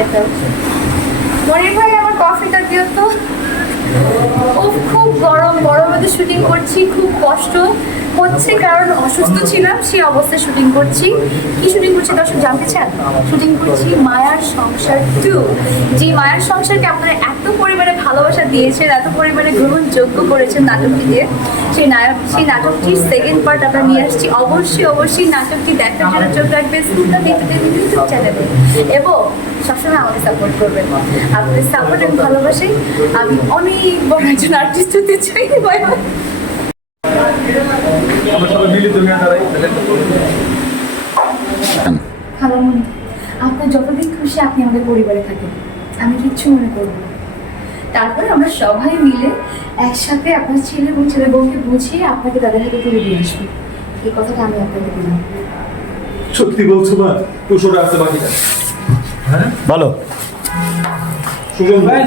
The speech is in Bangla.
দেখাও। মনির ভাই আমার কফিটা দিও তো। খুব গরম, গরমে শুটিং করছি, খুব কষ্ট হচ্ছে কারণ অসুস্থ ছিলাম, সেই অবস্থায় শুটিং করছি। কি শুটিং করছি দর্শক জানতে চান? শুটিং করছি মায়ার সংসার 2। যে মায়ার সংসারকে আপনারা এত পরিমাণে ভালোবাসা দিয়েছেন, এত পরিমাণে গ্রহণযোগ্য করেছেন নাটকটি দিয়ে, সেই নাটকটির সেকেন্ড পার্ট আমরা নিয়ে আসছি। অবশ্যই নাটকটি দেখার জন্য চোখ রাখবেন সুলতান এন্টারটেইনমেন্ট ইউটিউব চ্যানেলে এবং সবসময় আমাকে সাপোর্ট করবেন। আপনাদের সাপোর্ট এবং ভালোবাসায় আমি অনেক বড় একজন আর্টিস্ট হতে চাই। খালামণি, আপনার যতদিন খুশি আপনি আমাদের পরিবারে থাকেন, আমি কিচ্ছু মনে করব না। তারপরে আমরা সবাই মিলে একসাথে আপনার ছেলে এবং ছেলে বউকে বুঝিয়ে আপনাকে তাদের হাতে তুলে দিয়ে আসবো। এই কথাটা আমি আপনাকে দিলাম। সত্যি বলছো না? কুশোর আসতে বাকি। হ্যাঁ, বলো। সুজন ভাই